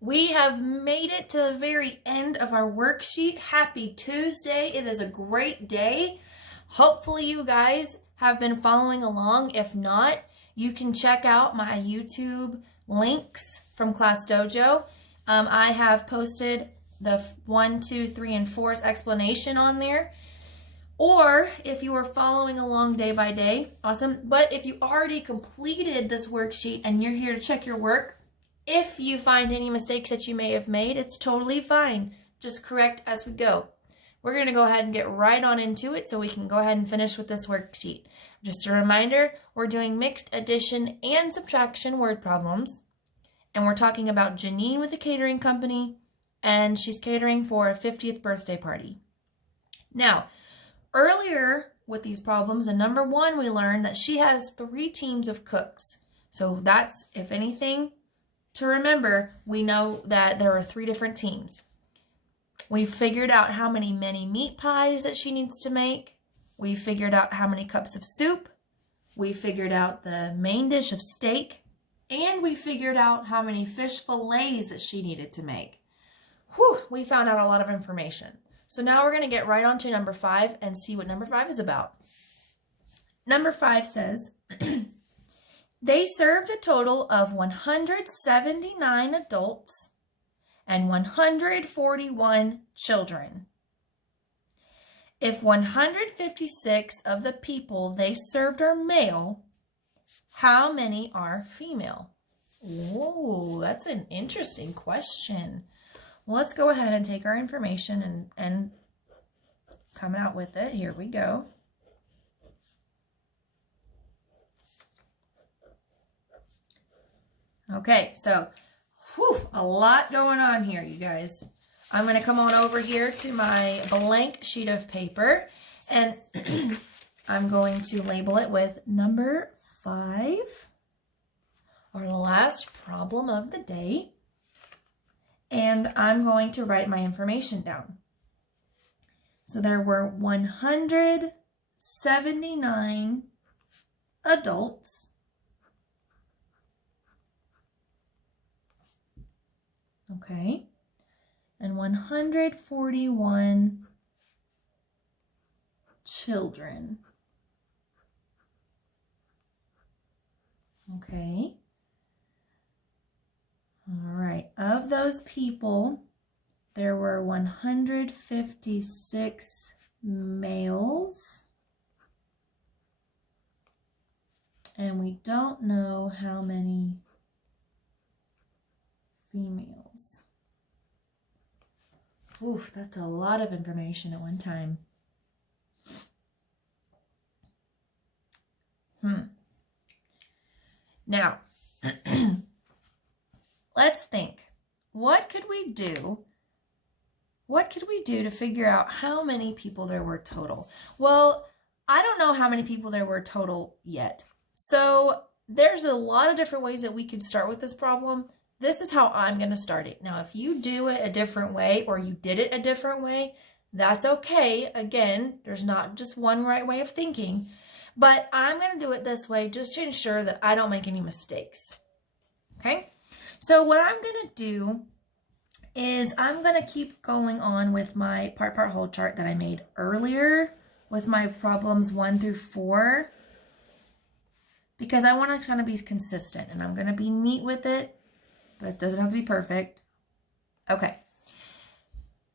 We have made it to the very end of our worksheet. Happy Tuesday. It is a great day. Hopefully you guys have been following along. If not, you can check out my YouTube links from Class Dojo. I have posted the 1, 2, 3, and 4's explanation on there. Or if you are following along day by day, awesome. But if you already completed this worksheet and you're here to check your work, if you find any mistakes that you may have made, it's totally fine. Just correct as we go. We're going to go ahead and get right on into it so we can go ahead and finish with this worksheet. Just a reminder, we're doing mixed addition and subtraction word problems. And we're talking about Janine with a catering company, and she's catering for a 50th birthday party. Now, earlier with these problems, in number 1, we learned that she has 3 teams of cooks. So that's, if anything, to remember, we know that there are 3 different teams. We figured out how many mini meat pies that she needs to make. We figured out how many cups of soup. We figured out the main dish of steak. And we figured out how many fish fillets that she needed to make. Whew, we found out a lot of information. So now we're going to get right on to number 5 and see what number 5 is about. Number 5 says, they served a total of 179 adults and 141 children. If 156 of the people they served are male, how many are female? Whoa, that's an interesting question. Well, let's go ahead and take our information and come out with it. Here we go. Okay, so a lot going on here, you guys. I'm going to come on over here to my blank sheet of paper, and I'm going to label it with number 5, our last problem of the day, and I'm going to write my information down. So there were 179 adults, okay, and 141 children. Okay. All right. Of those people, there were 156 males. And we don't know how many females. Oof, that's a lot of information at one time. Now, let's think. What could we do? What could we do to figure out how many people there were total? Well, I don't know how many people there were total yet. So there's a lot of different ways that we could start with this problem. This is how I'm going to start it. Now, if you do it a different way or you did it a different way, that's okay. Again, there's not just one right way of thinking. But I'm going to do it this way just to ensure that I don't make any mistakes. Okay? So what I'm going to do is I'm going to keep going on with my part whole chart that I made earlier with my problems 1 through 4. Because I want to kind of be consistent and I'm going to be neat with it. But it doesn't have to be perfect. Okay.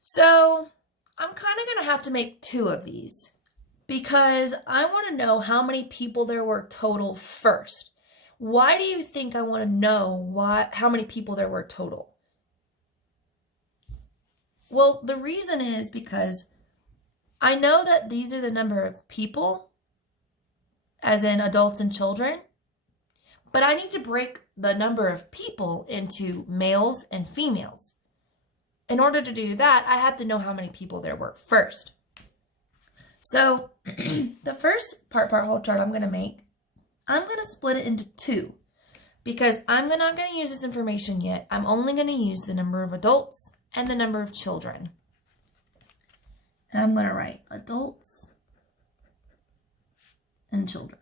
So I'm kind of going to have to make 2 of these because I want to know how many people there were total first. Why do you think I want to know how many people there were total? Well, the reason is because I know that these are the number of people, as in adults and children, but I need to break the number of people into males and females. In order to do that, I have to know how many people there were first. So the first part whole chart I'm going to make, I'm going to split it into 2 because I'm not going to use this information yet. I'm only going to use the number of adults and the number of children. And I'm going to write adults and children.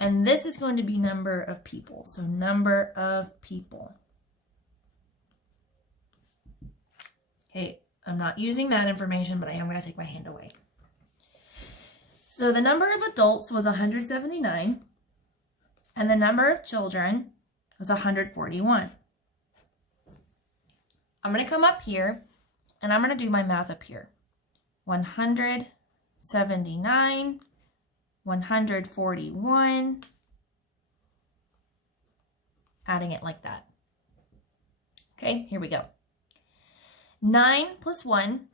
And this is going to be number of people. So number of people. Okay, I'm not using that information, but I am going to take my hand away. So the number of adults was 179, and the number of children was 141. I'm going to come up here, and I'm going to do my math up here. 179, 141, adding it like that. Okay, here we go. 9 plus 1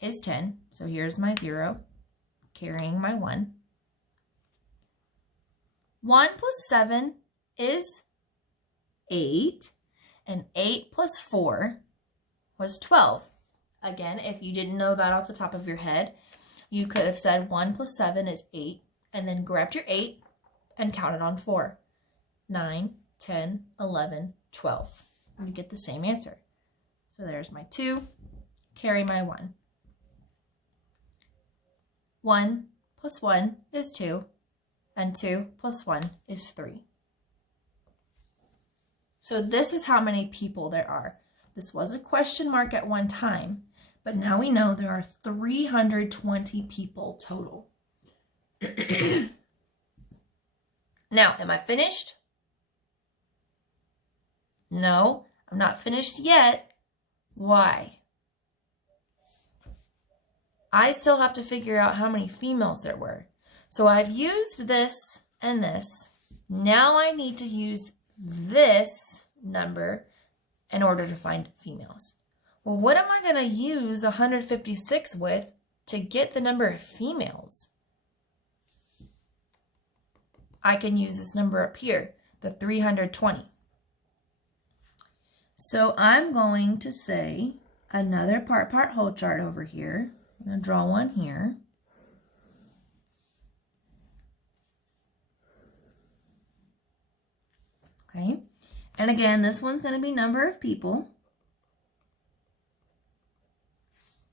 is 10, so here's my 0, carrying my 1. 1 plus 7 is 8, and 8 plus 4 was 12. Again, if you didn't know that off the top of your head, you could have said 1 plus 7 is 8, and then grabbed your 8 and counted on 4. 9, 10, 11, 12. And you get the same answer. So there's my 2, carry my 1. 1 plus 1 is 2, and 2 plus 1 is 3. So this is how many people there are. This was a question mark at one time, but now we know there are 320 people total. Now, am I finished? No, I'm not finished yet. Why? I still have to figure out how many females there were. So I've used this and this. Now I need to use this number in order to find females. Well, what am I going to use 156 with to get the number of females? I can use this number up here, the 320. So I'm going to say another part whole chart over here. I'm going to draw one here. Okay. And again, this one's going to be number of people.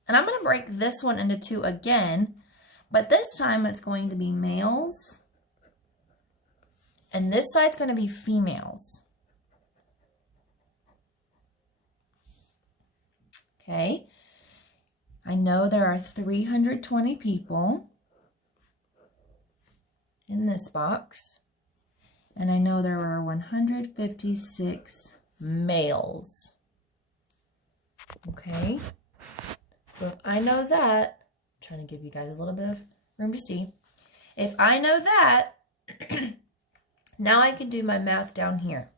And I'm going to break this one into 2 again, but this time it's going to be males. And this side's going to be females. Okay. I know there are 320 people in this box. And I know there are 156 males. Okay. So if I know that, I'm trying to give you guys a little bit of room to see. If I know that, now I can do my math down here.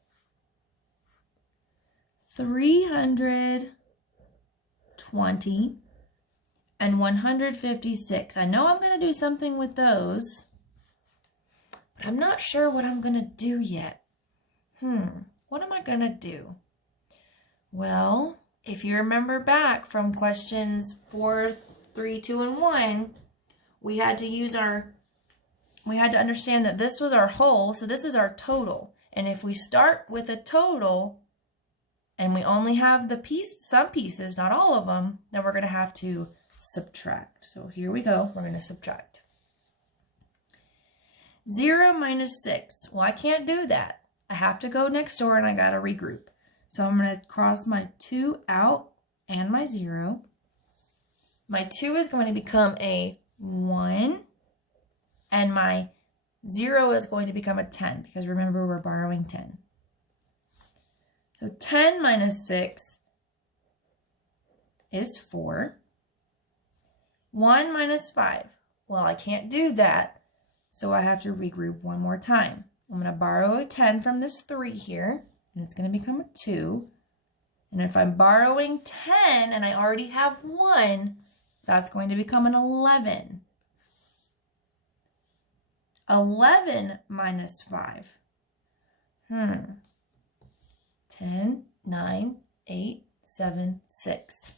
320 and 156. I know I'm going to do something with those, but I'm not sure what I'm going to do yet. What am I going to do? Well, if you remember back from questions 4, 3, 2, and 1, we had to understand that this was our whole, so this is our total. And if we start with a total and we only have some pieces, not all of them, then we're going to have to subtract. So here we go. We're going to subtract. 0 minus 6. Well, I can't do that. I have to go next door and I got to regroup. So I'm going to cross my 2 out and my 0. My 2 is going to become a 1. And my 0 is going to become a 10 because remember we're borrowing 10. So 10 minus 6 is 4. 1 minus 5. Well, I can't do that, so I have to regroup one more time. I'm going to borrow a 10 from this 3 here, and it's going to become a 2. And if I'm borrowing 10 and I already have 1, that's going to become an 11. 11 minus 5. 10, 9, 8, 7, 6.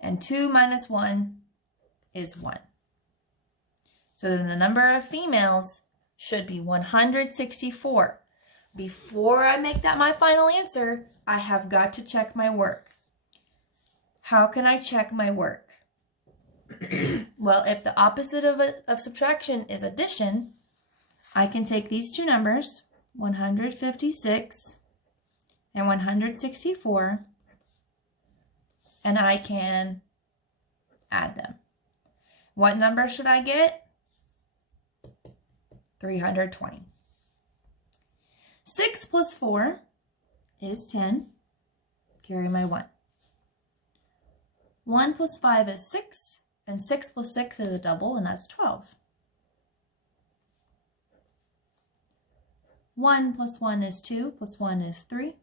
And 2 minus 1 is 1. So then the number of females should be 164. Before I make that my final answer, I have got to check my work. How can I check my work? Well, if the opposite of subtraction is addition, I can take these two numbers, 156 and 164, and I can add them. What number should I get? 320. 6 plus 4 is 10. Carry my 1. 1 plus 5 is 6, and 6 plus 6 is a double, and that's 12. 1 plus 1 is 2, plus 1 is 3.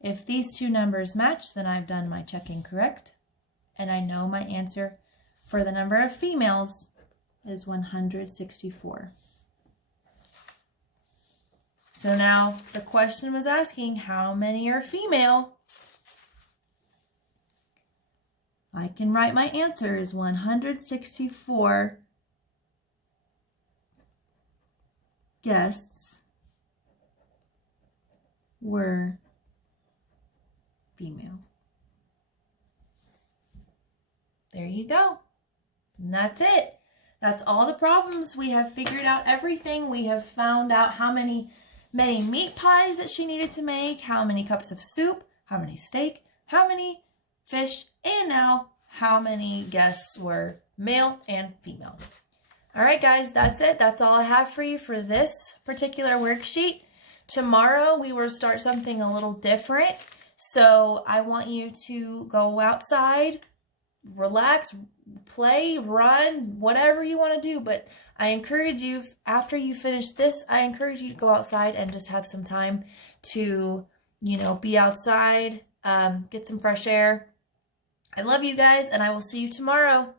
If these two numbers match, then I've done my checking correct, and I know my answer for the number of females is 164. So now the question was asking how many are female. I can write my answer as 164 guests were female. There you go. And that's it. That's all the problems. We have figured out everything. We have found out how many meat pies that she needed to make, how many cups of soup, how many steak, how many fish, and now how many guests were male and female. All right, guys, that's it. That's all I have for you for this particular worksheet. Tomorrow we will start something a little different. So I want you to go outside, relax, play, run, whatever you want to do. But I encourage you, after you finish this, I encourage you to go outside and just have some time to, be outside, get some fresh air. I love you guys, and I will see you tomorrow.